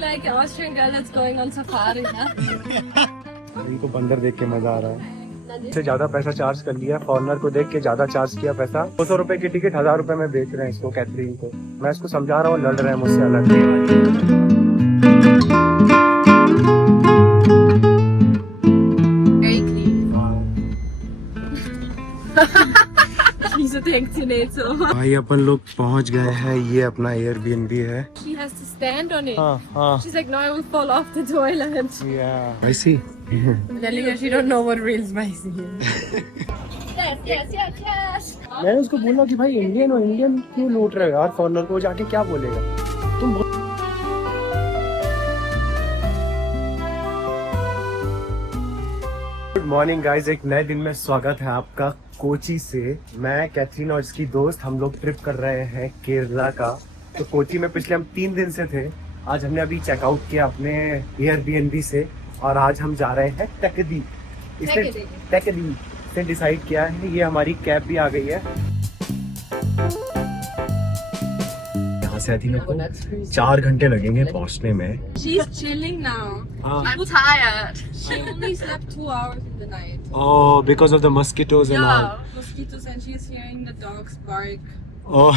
like an Austrian girl that's going on safari. इनको बंदर देख के मजा आ रहा है। से ज्यादा पैसा चार्ज कर लिया, फॉरनर को देख के ज्यादा चार्ज किया पैसा। 200 रुपए की टिकट 1000 रुपए में बेच रहे हैं इसको, कैथरीन को। मैं इसको समझा रहा हूँ, लड़ रहे हैं मुझसे अलग। Wieso denkt sie nicht so? भाई अपन लोग पहुंच गए हैं, ये अपना एयरबीएनबी है। She has to stand on it. हाँ। She's like, no, I will fall off the toilet. Yeah. I see. I'm telling her she don't know what real spicy is. Yes. मैंने उसको बोला कि भाई इंडियन हो, Indian क्यों लूट रहे हो यार फॉरनर को, जाके क्या बोलेगा तुम। गुड मॉर्निंग गाइज, एक नए दिन में स्वागत है आपका कोची से। मैं, कैथरीन और इसकी दोस्त हम लोग ट्रिप कर रहे हैं केरला का। तो कोची में पिछले हम 3 दिन से थे। आज हमने अभी चेकआउट किया अपने एयरबीएनबी से और आज हम जा रहे हैं टकदी। टकदी से डिसाइड किया है। ये हमारी कैब भी आ गई है। यहाँ से आई थिंक आपको 4 घंटे लगेंगे पहुँचने में। She's chilling now. I'm tired. She only slept 2 hours in the night. Oh, because of the mosquitoes and all. Yeah, mosquitoes, and she's hearing the dogs bark. Oh,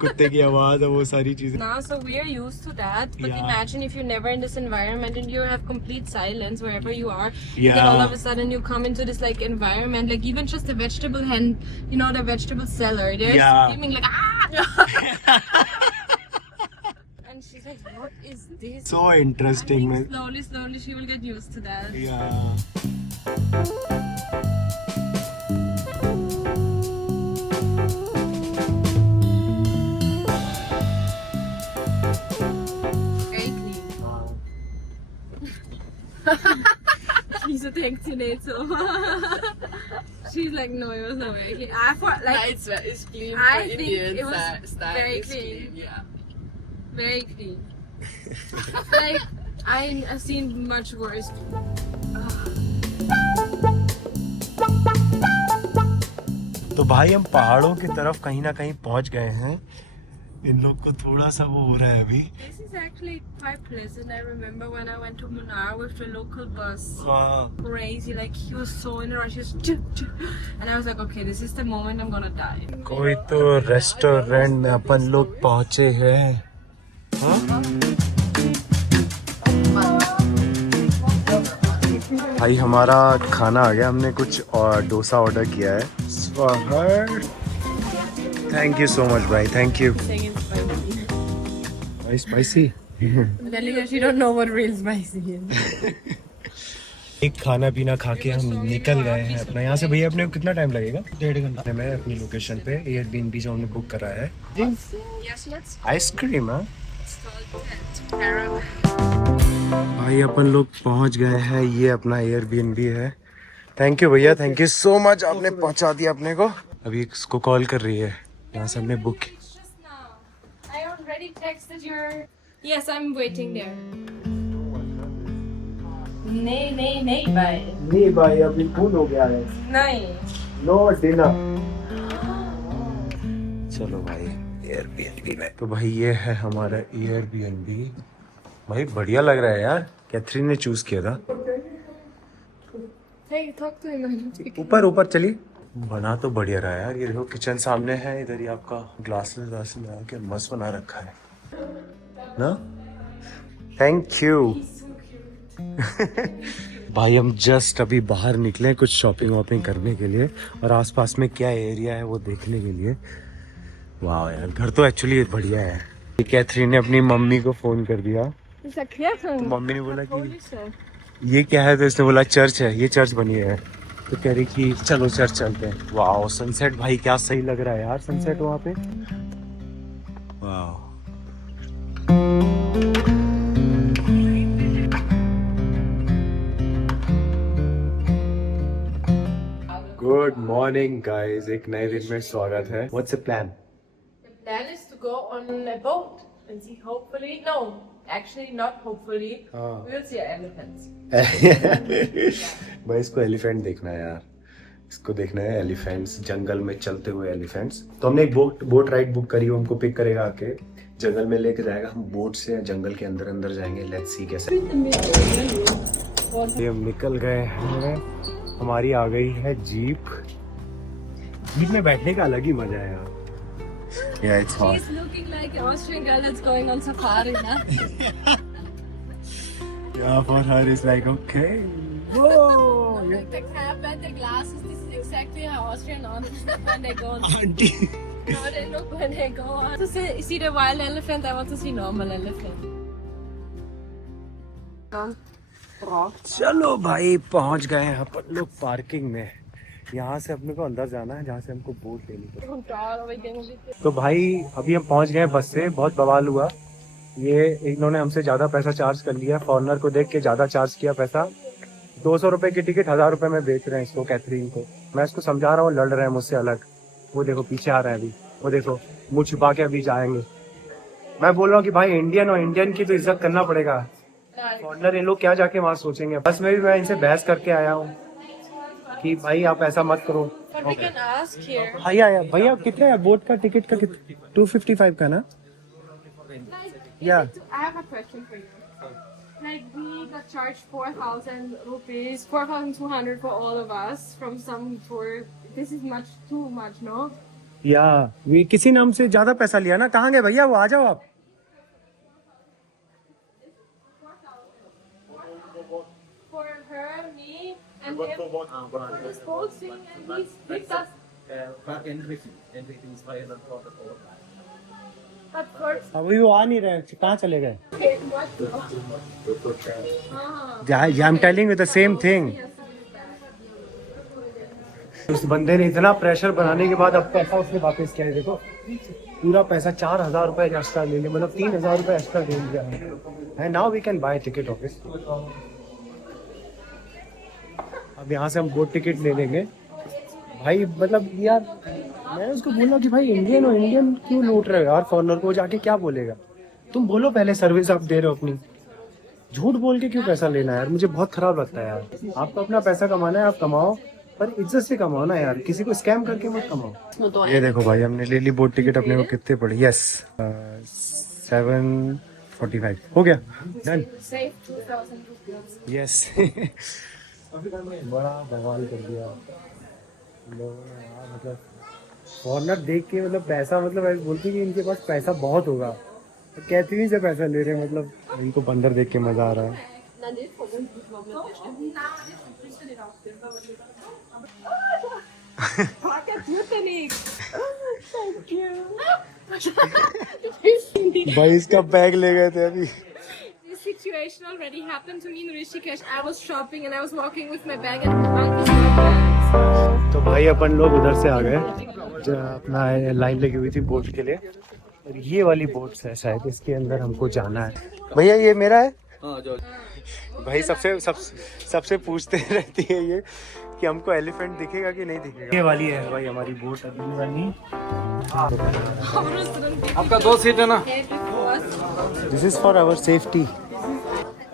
कुत्ते की आवाज है, वो सारी चीजें। Now, so we are used to that. But Yeah. imagine if you're never in this environment and you have complete silence wherever you are. Yeah. Then all of a sudden you come into this like environment, like even just the vegetable hand, you know, the vegetable seller. They're Yeah. screaming like ah. And she's like, what is this? So interesting, I man. think slowly she will get used to that. Yeah. Very clean. Wieso denkt sie nicht so? She's like, no, it was not very clean. I thought like It's clean I for think Indian it was style. very It's clean. Yeah. very clean. Like I've seen much worse. तो भाई हम पहाड़ों की तरफ कहीं ना कहीं पहुंच गए हैं। इन लोग को थोड़ा सा वो हो रहा है अभी। This is actually quite pleasant. I remember when I went to Munnar with the local bus. हाँ। Crazy, like he was so in a rush. He was and I was like, okay, this is the moment I'm gonna die. कोई तो restaurant में अपन लोग पहुंचे हैं। हाँ? भाई हमारा खाना आ गया, हमने कुछ और डोसा ऑर्डर किया है। थैंक यू सो मच भाई, थैंक यू। भाई spicy. I'm telling her she don't know what real spicy is. एक खाना पीना खा के हम निकल गए हैं अपना यहाँ से। भैया अपने को कितना टाइम लगेगा? 1.5 घंटा में अपनी लोकेशन पे एयरबीएनबी जो हमने बुक करा है। Yes, let's ice cream. हाँ start that caramel. भाई अपन लोग पहुंच गए हैं, ये अपना एयरबीएनबी है। थैंक यू भैया, थैंक यू सो मच, आपने पहुंचा दिया अपने को। अभी इसको कॉल कर रही है, यहाँ से हमने book. Just now. I already texted your. Yes, I'm waiting there. नहीं भाई. नहीं भाई, अभी फुल हो गया है। नहीं. No dinner. चलो भाई एयरबीएनबी में। तो भाई ये है हमारा एयरबीएनबी। भाई बढ़िया लग रहा है यार, कैथरीन ने चूज किया था। Hey, talk to him. ऊपर ऊपर चलिए। बना तो बढ़िया रहा है यार। ये देखो किचन सामने है, इधर ही आपका ग्लासेस लगा के मस्त बना रखा है ना। Thank you. भाई हम जस्ट अभी बाहर निकले कुछ शॉपिंग वॉपिंग करने के लिए और आसपास में क्या एरिया है वो देखने के लिए। वाह यार, घर तो एक्चुअली बढ़िया है। कैथरीन ने अपनी मम्मी को फोन कर दिया। तो मम्मी ने बोला कि ये क्या है, तो इसने बोला चर्च है, ये चर्च बनी है। तो कह रही कि चलो चर्च चलते हैं। वाह सनसेट भाई क्या सही लग रहा है यार, सनसेट वहाँ पे। वाह। गुड मॉर्निंग गाइस, एक नए दिन में स्वागत है। What's the plan? The plan is to go on a boat and see. Hopefully, no, actually not hopefully. We'll see elephants. भाई इसको एलिफेंट देखना है यार, इसको देखना है एलिफेंट्स, जंगल में चलते हुए एलिफेंट्स। तो हमने एक बोट राइड बुक करी, वो हमको पिक करेगा आके। जंगल में लेके जाएगा, हम बोट से जंगल के अंदर अंदर जाएंगे। लेट्स सी कैसे। ये हम निकल गए हैं, हमारी आ गई है जीप। जीप में बैठने का अलग ही मजा है यार। Yeah, it's hot. She's looking like an Austrian girl that's going on safari, na? Yeah, for her it's like okay. Whoa. Like the cap and the glasses, this is exactly how Austrian aunties look when they go on. Auntie. How they look when they go on. To see the wild elephant, I want to see normal elephant. चलो भाई पहुंच गए हैं अपन लोग parking में। यहाँ से अपने को अंदर जाना है जहाँ से हमको बोट लेनी पड़ेगी। तो भाई अभी हम पहुंच गए बस से। बहुत बवाल हुआ, ये इन्होंने हमसे ज्यादा पैसा चार्ज कर लिया। फॉरनर को देख के ज्यादा चार्ज किया पैसा। 200 रुपए की टिकट 1000 रुपए में बेच रहे हैं इसको, कैथरीन को। मैं इसको समझा रहा हूँ, लड़ रहे हैं मुझसे अलग। वो देखो पीछे आ रहे हैं अभी, वो देखो मुँह छुपा के अभी जाएंगे। मैं बोल रहा हूँ कि भाई इंडियन और इंडियन की तो इज्जत करना पड़ेगा। फॉरनर इन लोग क्या जाके वहाँ सोचेंगे। बस में भी मैं इनसे बहस करके आया हूँ कि भाई आप ऐसा मत करो। भैया भैया कितने है बोट का टिकट का? 255 का ना? Yeah. I have a question for you. Like we got charged 4,000 rupees, 4,200 for all of us from some tour. This is too much, no? वी किसी ने हमसे ज्यादा पैसा लिया ना। कहाँ गए भैया वो? आ जाओ आप। For her, me, and him. For this whole thing, and he's picked us. But first, अभी वो आ नहीं रहे, कहाँ चले गए? I am telling you the same thing. उस बंदे ने इतना प्रेशर बनाने के बाद अब पैसा उसने वापस किया है। देखो पूरा पैसा 4000 रुपए एक्स्ट्रा ले लिया, मतलब 3000 रुपए एक्स्ट्रा दे दिया है। Now we can buy ticket office. अब यहाँ से हम बोट टिकट ले लेंगे। भाई मतलब यार मैं उसको बोला कि भाई इंडियन और इंडियन क्यों लूट रहे हो यार। फॉरनर को जाके क्या बोलेगा? तुम बोलो पहले सर्विस आप दे रहे हो अपनी। झूठ बोल के क्यों पैसा लेना यार? मुझे बहुत खराब लगता है यार। आपको अपना पैसा कमाना है, आप कमाओ, पर इज्जत से कमाओ ना यार। किसी को स्कैम करके मत कमाओ। ये देखो भाई हमने ले ली बोट टिकट। अपने को कितने पड़ी? यस 745 हो गया। डन। यस बड़ा बवाल कर दिया लोगों ने यार। मतलब फॉरनर देख के मतलब पैसा, मतलब ऐसे बोलते कि इनके पास पैसा बहुत होगा, तो कैथरीन से पैसा ले रहे हैं। मतलब इनको बंदर देख के मजा आ रहा है। भाई इसका बैग ले गए थे अभी। This situation already happened to me in Rishikesh. I was shopping and I was walking with my bag and my uncle's bags. तो भाई अपन लोग उधर से आ गए, जो अपना लाइन लगी हुई थी बोट के लिए। और ये वाली बोट है शायद, इसके अंदर हमको जाना है। भैया ये मेरा है? भाई सबसे पूछते रहती है ये कि हमको एलिफेंट दिखेगा कि नहीं दिखेगा। ये वाली है भाई हमारी बोट अभी वाली। आपका 2 सीट है ना? This is for our safety.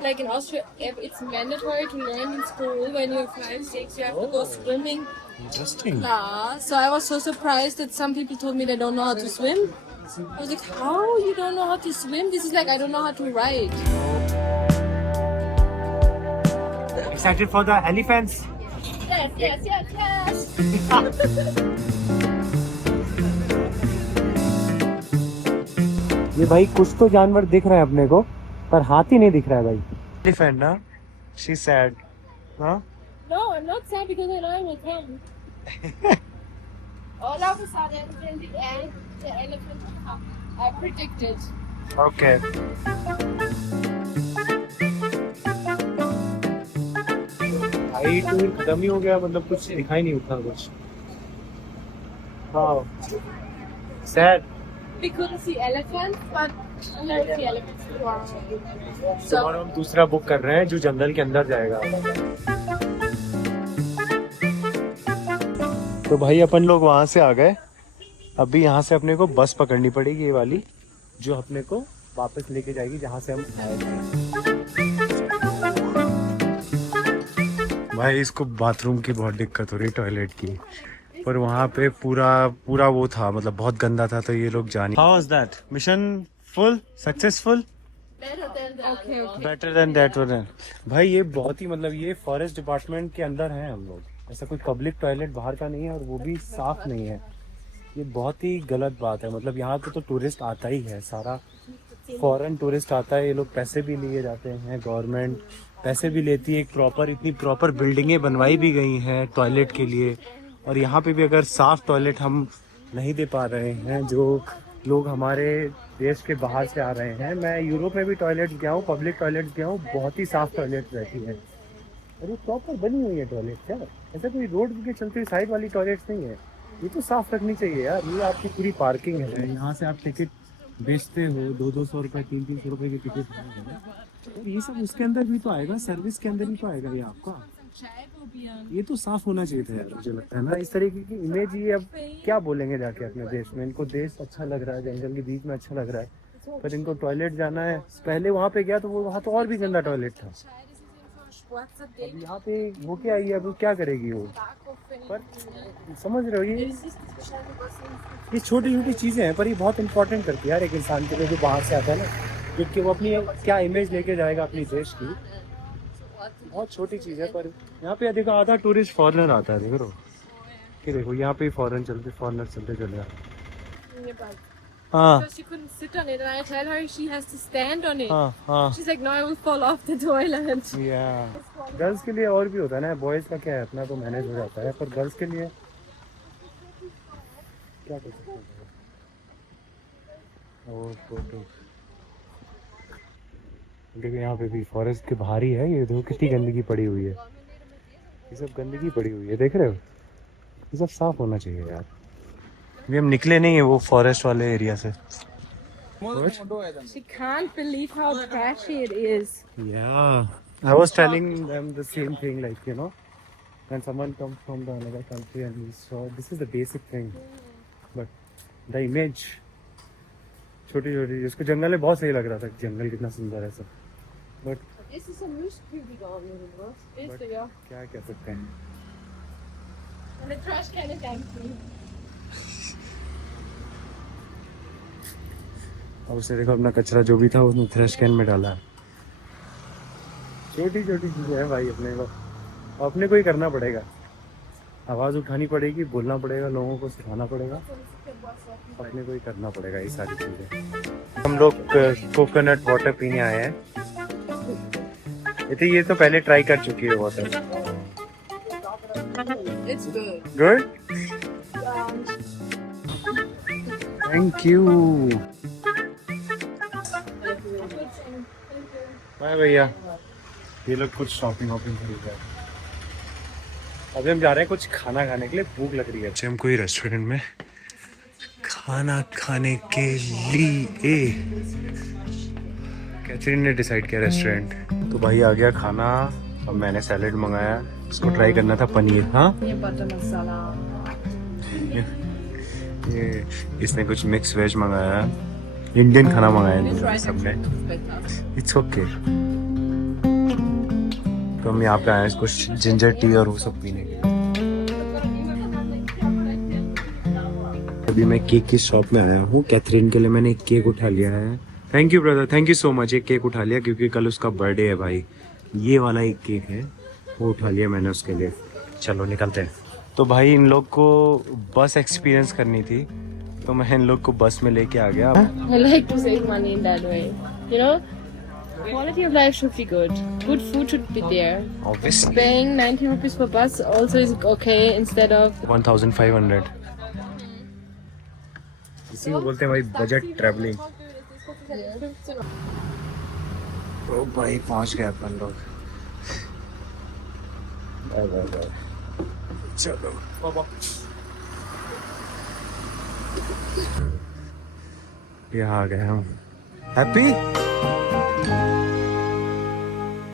Like in Austria, it's mandatory to learn in school when you're 5, 6, you have to go swimming. Interesting. Yeah, so I was so surprised that some people told me they don't know how to swim. I was like, how? You don't know how to swim? This is like, I don't know how to ride. Excited for the elephants? Yes. ये भाई कुछ तो जानवर दिख रहा है अपने को, पर हाथी नहीं दिख रहा है भाई। एलिफेंट ना? She's sad. Huh? No, I'm not sad because I know I'm with him. All of a sudden, in the end, the elephant will come. I predicted. Okay. भाई टूर खत्म ही हो गया, मतलब कुछ दिखाई नहीं उतना कुछ। Wow. Sad. We couldn't see elephants, but we will see elephants tomorrow. So हम दूसरा बुक कर रहे हैं जो जंगल के अंदर जाएगा। तो भाई अपन लोग वहाँ से आ गए। अभी यहाँ से अपने को बस पकड़नी पड़ेगी, ये वाली, जो अपने को वापस लेके जाएगी जहाँ से हम आए थे। भाई इसको बाथरूम की बहुत दिक्कत हो रही, टॉयलेट की, पर वहाँ पे पूरा वो था, मतलब बहुत गंदा था, तो ये लोग जाने। How was that mission? Full successful Okay, okay. Better than that one. भाई ये बहुत ही मतलब ये फॉरेस्ट डिपार्टमेंट के अंदर है हम लोग। ऐसा कोई पब्लिक टॉयलेट बाहर का नहीं है और वो भी साफ नहीं है। ये बहुत ही गलत बात है। मतलब यहाँ पे तो टूरिस्ट आता ही है, सारा फॉरेन टूरिस्ट आता है। ये लोग पैसे भी लिए जाते हैं, गवर्नमेंट पैसे भी लेती है। एक प्रॉपर इतनी प्रॉपर बिल्डिंगें बनवाई भी गई हैं टॉयलेट के लिए। और यहाँ पे भी अगर साफ टॉयलेट हम नहीं दे पा रहे हैं, जो लोग हमारे देश के बाहर से आ रहे हैं। मैं यूरोप में भी टॉयलेट्स गया हूँ, पब्लिक टॉयलेट्स गया हूँ, बहुत ही साफ टॉयलेट रहती है। और ये प्रॉपर बनी हुई है टॉयलेट क्या, ऐसा कोई रोड के चलते साइड वाली टॉयलेट्स नहीं है। ये तो साफ रखनी चाहिए यार। ये आपकी पूरी पार्किंग है, यहाँ से आप टिकट बेचते हो 200-200 रुपये 300-300 रुपये की टिकट है। और ये सब उसके अंदर भी तो आएगा, सर्विस के अंदर ही तो आएगा ये आपका। ये तो साफ होना चाहिए था यार, मुझे लगता है ना। इस तरीके की इमेज ये अब क्या बोलेंगे जाके अपने देश में। इनको देश अच्छा लग रहा है, जंगल के बीच में अच्छा लग रहा है, पर इनको टॉयलेट जाना है। पहले वहाँ पे गया तो वो वहाँ तो और भी गंदा टॉयलेट था। अब यहाँ पे वो क्या आई है, अब वो क्या करेगी वो। पर समझ रहे हो ये छोटी छोटी चीजें हैं, पर ये बहुत इंपॉर्टेंट करती है यार एक इंसान के लिए जो बाहर से आता है ना, क्योंकि वो अपनी क्या इमेज लेके जाएगा अपनी देश की। बहुत छोटी चीज है, पर यहाँ पे देखो आधा टूरिस्ट फॉरेनर आता है। देखो कि देखो यहाँ पे फॉरेनर चलते चले हाँ Because she couldn't sit on it, and I tell her she has to stand on it. हाँ She's like, no, I will fall off the toilet. Girls के लिए और भी होता है ना, बॉयज का क्या है अपना तो मैनेज हो जाता है, पर गर्ल्स के लिए क्या कर सकते हैं। और फोटो देखो यहाँ पे भी फॉरेस्ट के बाहर ही है। ये देखो कितनी गंदगी पड़ी हुई है, ये सब गंदगी पड़ी हुई है, देख रहे हो। ये सब साफ होना चाहिए यार। अभी हम निकले नहीं है वो फॉरेस्ट वाले एरिया से। She can't believe how trashy it is. Yeah, I was telling them the same thing, like, you know, when someone comes from the another country and we saw this is the basic thing, but the image छोटी छोटी, जिसको जंगल में बहुत सही लग रहा था, जंगल कितना सुंदर है सब, but This is a Mischkübel Weißt du, ja. क्या कह सकते हैं। And the trash can is empty. और उसने देखो अपना कचरा जो भी था उसने थ्रैश कैन में डाला। छोटी छोटी चीजें हैं भाई, अपने को ही करना पड़ेगा। आवाज़ उठानी पड़ेगी, बोलना पड़ेगा, लोगों को सिखाना पड़ेगा, अपने को ही करना पड़ेगा ये सारी चीज़ें। हम लोग कोकोनट वाटर पीने आए हैं। ये तो पहले ट्राई कर चुकी है water. It's good. Good, thank you, bye भैया। ये लोग कुछ शॉपिंग वॉपिंग खरीद रहे हैं। अभी हम जा रहे हैं कुछ खाना खाने के लिए, भूख लग रही है। अच्छा हम कोई रेस्टोरेंट में खाना खाने के लिए, कैथरीन ने डिसाइड किया रेस्टोरेंट। तो भाई आ गया खाना। अब मैंने सैलेड मंगाया, इसको ट्राई करना था पनीर। हाँ ये बटर मसाला। ये इसने कुछ मिक्स वेज मंगाया, इंडियन खाना मंगाया सबने। It's okay. तो हम यहाँ पे आए हैं कुछ जिंजर टी और वो सब पीने के लिए। अभी मैं केक की शॉप में आया हूँ, कैथरीन के लिए मैंने एक केक उठा लिया है। Thank you brother, thank you so much. एक केक उठा लिया क्योंकि कल उसका बर्थडे है भाई। ये वाला एक केक है, वो उठा लिया मैंने उसके लिए। चलो निकलते हैं। तो भाई इन लोग को बस एक्सपीरियंस करनी थी, तो मैं इन लोग को बस में लेके आ गया। I like to save money in that way. You know, quality of life should be good. Good food should be there. Obviously. Paying 90 rupees per bus also is okay instead of 1500। इसी को बोलते हैं भाई budget travelling. तो भाई पहुंच गए अपन लोग। Bye bye bye. चलो यहाँ आ गए हम। हैप्पी